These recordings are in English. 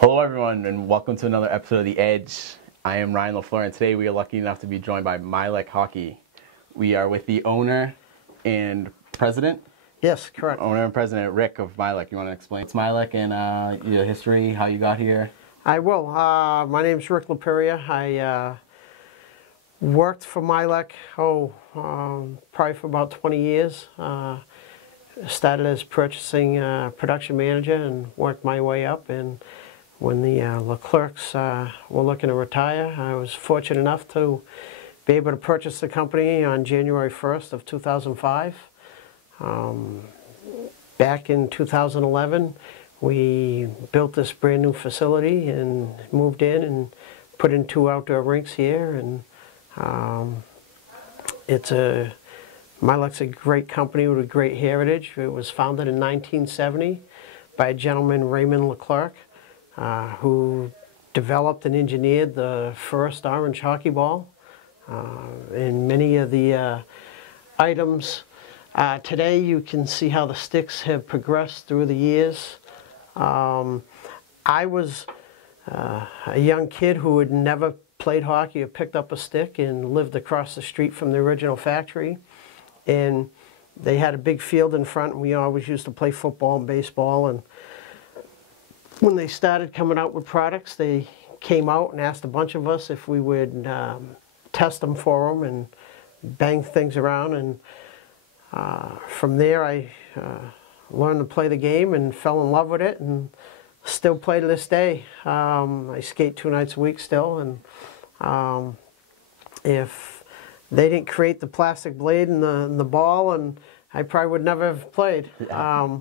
Hello everyone, and welcome to another episode of The Edge. I am Ryan Laperriere, and today we are lucky enough to be joined by Mylec Hockey. We are with the owner and president? Yes, correct. Owner and president, Rick of Mylec. You want to explain what's Mylec and your history, how you got here? I will. My name's Rick Laperriere. I worked for Mylec, probably for about 20 years. Started as purchasing production manager and worked my way up. And when the Leclercs were looking to retire, I was fortunate enough to be able to purchase the company on January 1st of 2005. Back in 2011, we built this brand new facility and moved in and put in 2 outdoor rinks here. And Mylec's a great company with a great heritage. It was founded in 1970 by a gentleman, Raymond Leclerc, who developed and engineered the first orange hockey ball. And many of the items today, you can see how the sticks have progressed through the years. I was a young kid who had never played hockey or picked up a stick and lived across the street from the original factory. And they had a big field in front, and we always used to play football and baseball. And when they started coming out with products, they came out and asked a bunch of us if we would test them for them and bang things around. And from there, I learned to play the game and fell in love with it, and still play to this day. I skate 2 nights a week still, and if they didn't create the plastic blade and the ball, and I probably would never have played. Yeah.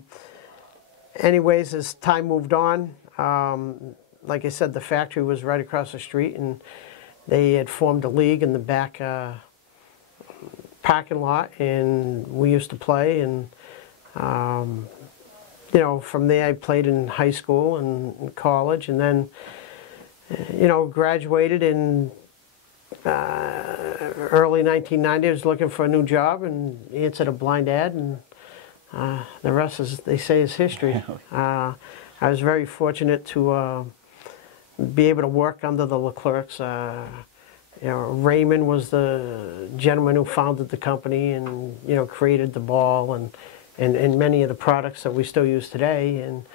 Anyways, as time moved on, like I said, the factory was right across the street, and they had formed a league in the back parking lot, and we used to play. And you know, from there I played in high school and college, and then graduated in early 1990. I was looking for a new job and answered a blind ad, and the rest, as they say, is history. I was very fortunate to be able to work under the Leclercs. Raymond was the gentleman who founded the company and created the ball and many of the products that we still use today. And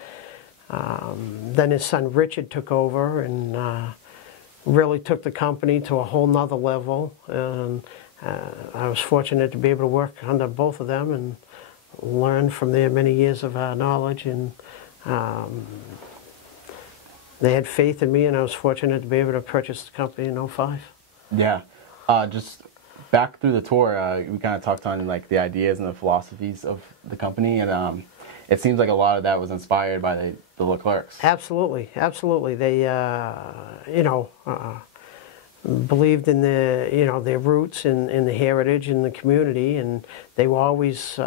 then his son Richard took over and really took the company to a whole nother level. And I was fortunate to be able to work under both of them and learn from their many years of knowledge. And they had faith in me, and I was fortunate to be able to purchase the company in 2005. Yeah. Just back through the tour, we kind of talked on like the ideas and the philosophies of the company, and it seems like a lot of that was inspired by the Leclercs. Absolutely, absolutely. They, believed in their roots and the heritage and the community, and they were always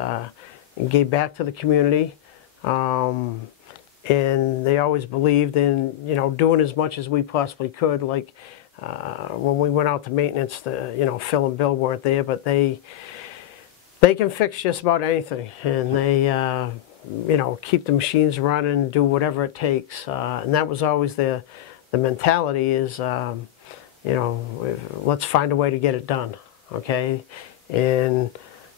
gave back to the community, and they always believed in doing as much as we possibly could. Like when we went out to maintenance, Phil and Bill weren't there, but they can fix just about anything, and they keep the machines running and do whatever it takes. And that was always the mentality is, let's find a way to get it done, okay? And,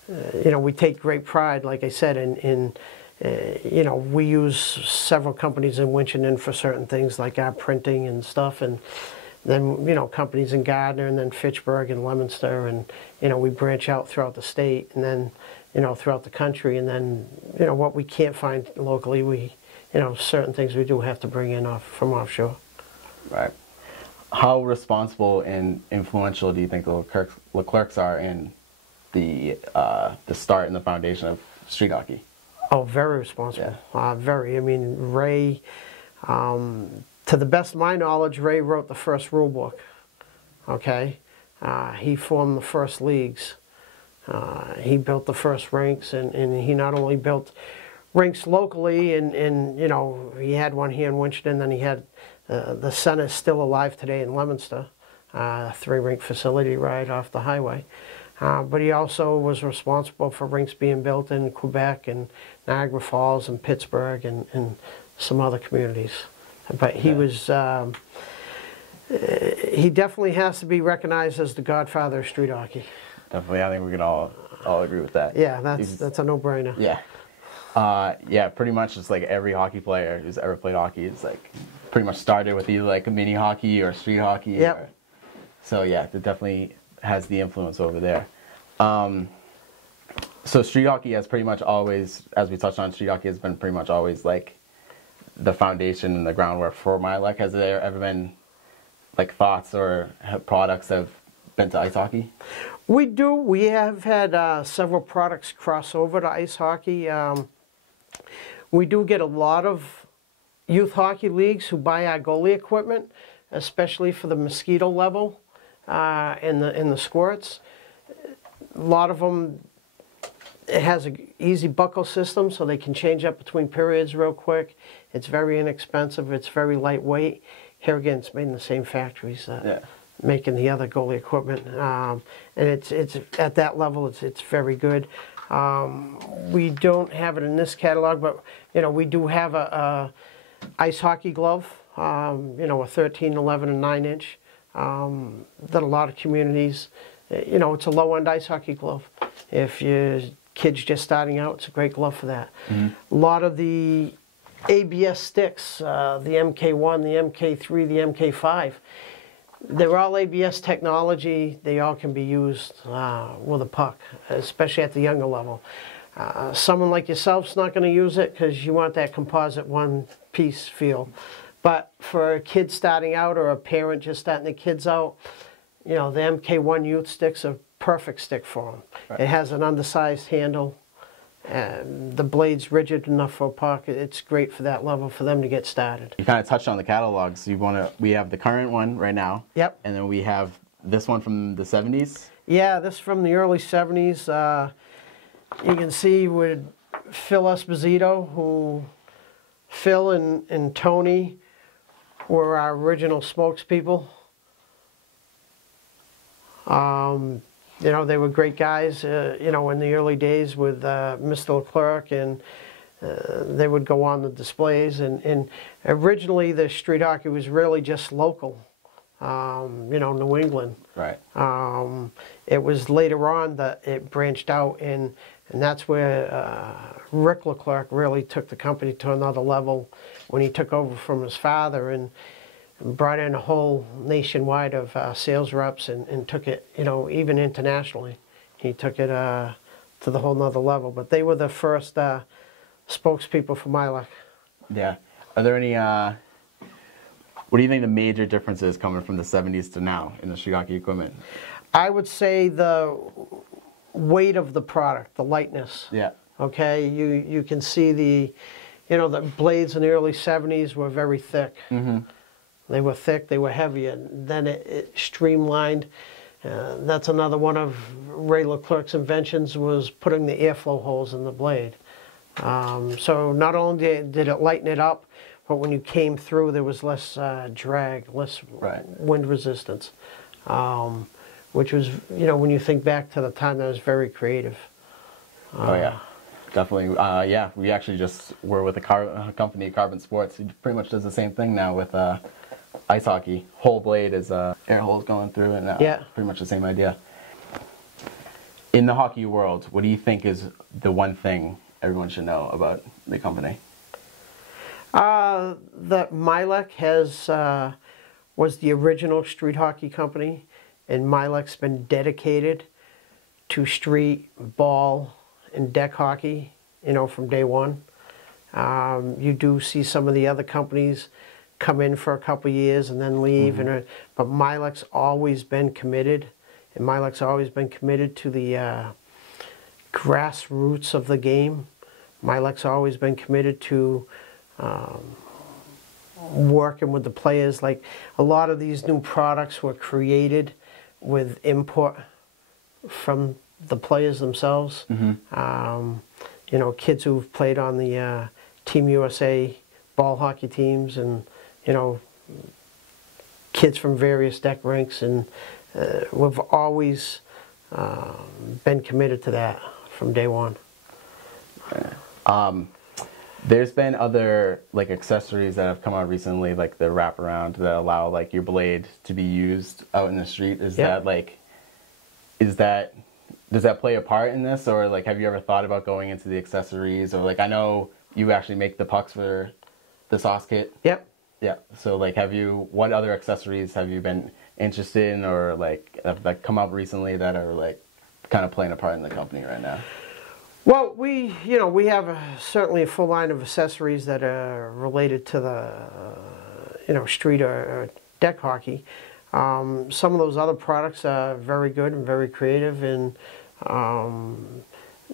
we take great pride, like I said, in we use several companies in Winchendon for certain things like our printing and stuff, and then, companies in Gardner and then Fitchburg and Leominster, and, we branch out throughout the state and then, throughout the country, and then, what we can't find locally, we, certain things we do have to bring in from offshore. Right. How responsible and influential do you think the Leclercs are in the start and the foundation of street hockey? Oh, very responsible. Yeah. Very. I mean, Ray To the best of my knowledge, Ray wrote the first rule book. Okay, he formed the first leagues. He built the first rinks, and he not only built rinks locally, and you know, he had one here in Winchendon, then he had the center still alive today in Leominster, 3-rink facility right off the highway. But he also was responsible for rinks being built in Quebec and Niagara Falls and Pittsburgh and some other communities. But he was, he definitely has to be recognized as the godfather of street hockey. Definitely, I think we can all agree with that. Yeah, that's a no-brainer. Yeah. Yeah, pretty much it's like every hockey player who's ever played hockey is like pretty much started with either like a mini hockey or street hockey. Yep. So yeah, it definitely has the influence over there. So street hockey has pretty much always, as we touched on, street hockey has been pretty much always like the foundation and the groundwork for Mylec. Has there ever been like thoughts or products that have been to ice hockey? We do. We have had several products cross over to ice hockey. We do get a lot of youth hockey leagues who buy our goalie equipment, especially for the mosquito level in the squirts. A lot of them, it has an easy buckle system, so they can change up between periods real quick. It's very inexpensive. It's very lightweight. Here again, it's made in the same factories that making the other goalie equipment, and it's at that level. It's very good. We don't have it in this catalog, but you know, we do have a ice hockey glove. You know, a 13, 11, and 9-inch. That a lot of communities, you know, it's a low-end ice hockey glove. If your kid's just starting out, it's a great glove for that. A lot of the ABS sticks, the MK1, the MK3, the MK5, they're all ABS technology. They all can be used with a puck, especially at the younger level. Someone like yourself's not going to use it because you want that composite one-piece feel. But for a kid starting out or a parent just starting the kids out, you know, the MK1 youth stick's a perfect stick for them. Right. It has an undersized handle, and the blade's rigid enough for a puck. It's great for that level for them to get started. You kind of touched on the catalogs. We have the current one right now. Yep. And then we have this one from the 70s. Yeah, this from the early 70s. You can see with Phil Esposito, who Phil and Tony were our original spokespeople. You know, they were great guys, you know, in the early days with Mr. Leclerc, and they would go on the displays. And originally, the street hockey was really just local, you know, New England. Right. It was later on that it branched out, and that's where Rick Leclerc really took the company to another level when he took over from his father and brought in a whole nationwide of sales reps and took it, you know, even internationally. He took it to the whole nother level. But they were the first spokespeople for Mylec. Yeah. Are there any, what do you think the major differences coming from the 70s to now in the street hockey equipment? I would say the weight of the product, the lightness. Yeah. Okay, you can see the, you know, the blades in the early 70s were very thick. Mm-hmm. They were thick, they were heavy, and then it streamlined. That's another one of Ray Leclerc's inventions, was putting the airflow holes in the blade. So not only did it lighten it up, but when you came through, there was less drag, less wind resistance. Which was, you know, when you think back to the time, that was very creative. Oh yeah, definitely. Yeah, we actually just were with a company, Carbon Sports, who pretty much does the same thing now with ice hockey. Whole blade is air holes going through, and pretty much the same idea. In the hockey world, what do you think is the one thing everyone should know about the company? That Mylec was the original street hockey company, and Mylec's been dedicated to street, ball, and deck hockey, you know, from day one. You do see some of the other companies come in for a couple years and then leave, mm-hmm. But Mylec's always been committed, and Mylec's always been committed to the grassroots of the game. Mylec's always been committed to working with the players. Like a lot of these new products were created with input from the players themselves. You know, kids who've played on the Team USA ball hockey teams, and you know, kids from various deck rinks, and we've always been committed to that from day one. There's been other like accessories that have come out recently, like the wraparound that allow like your blade to be used out in the street. Is that like, does that play a part in this, or like have you ever thought about going into the accessories? Or like, I know you actually make the pucks for the sauce kit. Yep. Yeah. So like, what other accessories have you been interested in, or like have like come up recently that are like kind of playing a part in the company right now? Well, we have certainly a full line of accessories that are related to the, street or deck hockey. Some of those other products are very good and very creative, and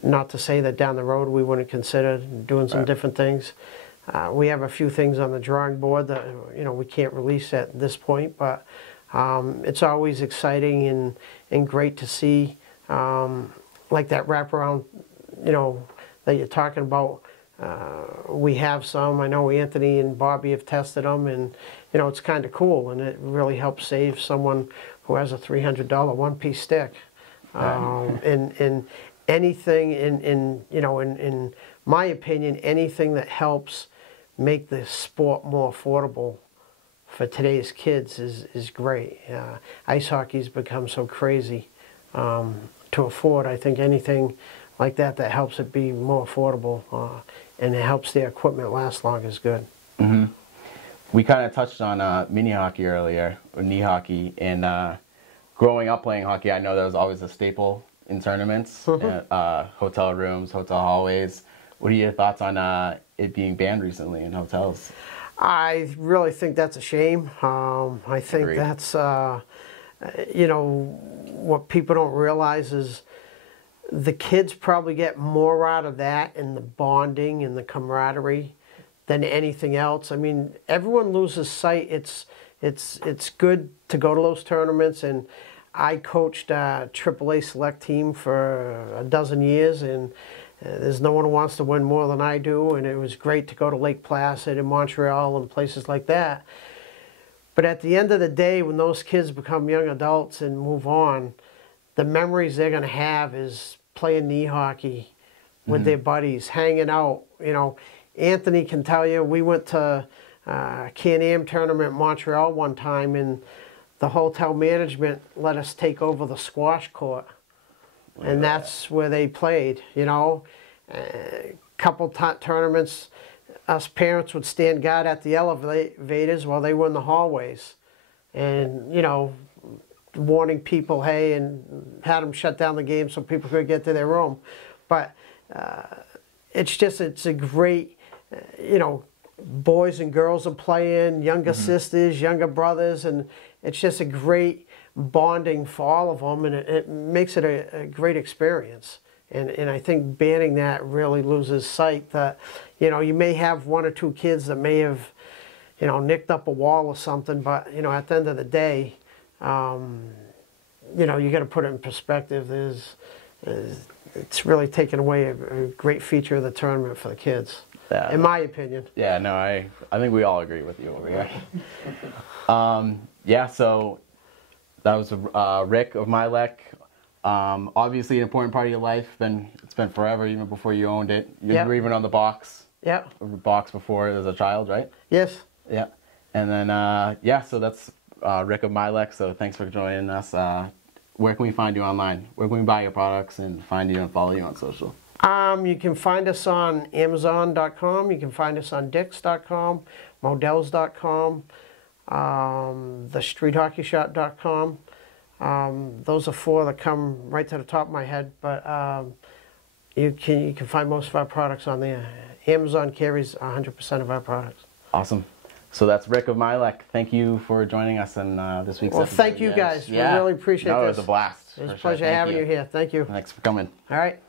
not to say that down the road we wouldn't consider doing some different things. We have a few things on the drawing board that we can't release at this point, but it's always exciting and great to see, like that wraparound, that you're talking about. We have some. I know Anthony and Bobby have tested them, and it's kind of cool, and it really helps save someone who has a $300 one-piece stick. And anything in my opinion, anything that helps make the sport more affordable for today's kids is great. Ice hockey's become so crazy to afford. I think anything like that helps it be more affordable, and it helps the equipment last long is good. We kind of touched on mini hockey earlier, or knee hockey, and growing up playing hockey, I know that was always a staple in tournaments, hotel rooms, hotel hallways. What are your thoughts on it being banned recently in hotels? I really think that's a shame. I think Agreed. That's, what people don't realize is the kids probably get more out of that and the bonding and the camaraderie than anything else. I mean, everyone loses sight. It's good to go to those tournaments, and I coached a AAA select team for a dozen years, and there's no one who wants to win more than I do, and it was great to go to Lake Placid and Montreal and places like that. But at the end of the day, when those kids become young adults and move on, the memories they're going to have is playing knee hockey with their buddies, hanging out. Anthony can tell you, we went to a Can-Am tournament in Montreal one time, and the hotel management let us take over the squash court. And that's where they played, couple tournaments, us parents would stand guard at the elevators while they were in the hallways. And, warning people, hey, and had them shut down the game so people could get to their room. But it's a great, boys and girls are playing, younger sisters, younger brothers, and it's just a great bonding for all of them, and it makes it a great experience. And I think banning that really loses sight that, you may have one or two kids that may have, nicked up a wall or something, but, at the end of the day, you got to put it in perspective. It's really taken away a great feature of the tournament for the kids, in my opinion. Yeah, no, I think we all agree with you over here. So that was Rick of Mylec. Obviously an important part of your life. It's been forever, even before you owned it. You were even on the box. Yeah. Box before as a child, right? Yes. Yeah. And then so that's Rick of Mylec. So thanks for joining us. Where can we find you online? Where can we buy your products and find you and follow you on social? You can find us on Amazon.com. You can find us on Dix.com, Models.com, thestreethockeyshop.com. Those are four that come right to the top of my head, but you can find most of our products on there. Amazon carries 100% of our products. Awesome. So that's Rick of Mylec. Thank you for joining us in this week's episode. Well, thank you guys. We really appreciate this. It was a blast. It was a pleasure having you here. Thank you. Thanks for coming. All right.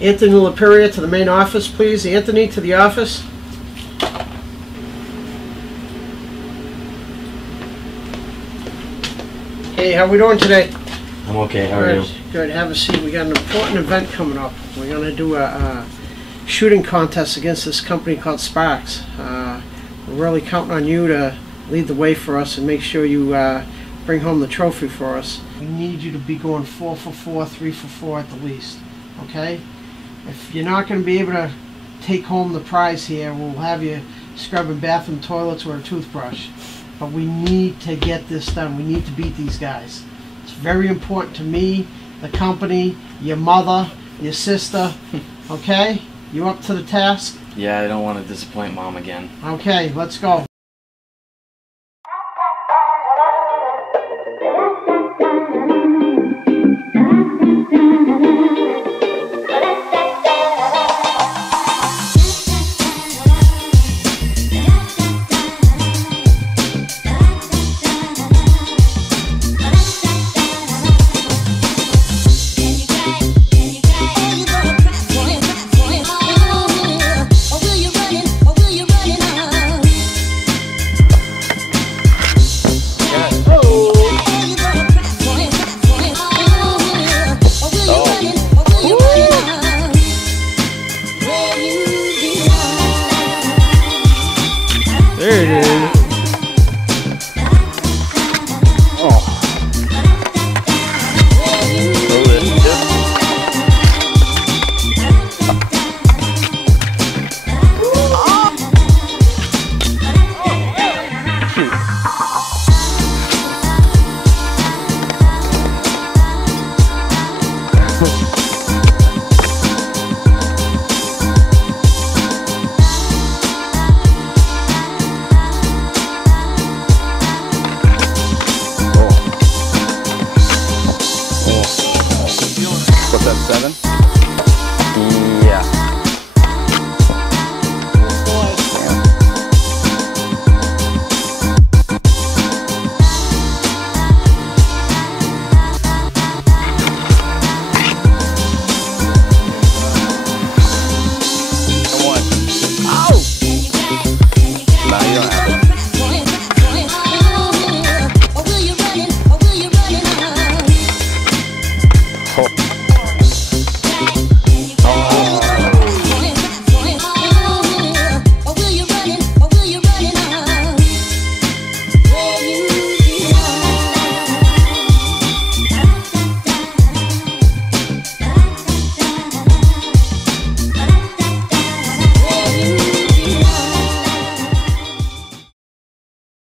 Anthony Laperriere to the main office, please. Anthony, to the office. Hey, how we doing today? I'm okay. How are you? Good. Have a seat. We got an important event coming up. We're going to do a shooting contest against this company called Sparx. We're really counting on you to lead the way for us and make sure you bring home the trophy for us. We need you to be going 4 for 4, 3 for 4 at the least. Okay? If you're not going to be able to take home the prize here, we'll have you scrubbing bathroom toilets with a toothbrush. But we need to get this done. We need to beat these guys. It's very important to me, the company, your mother, your sister. Okay? You up to the task? Yeah, I don't want to disappoint Mom again. Okay, let's go.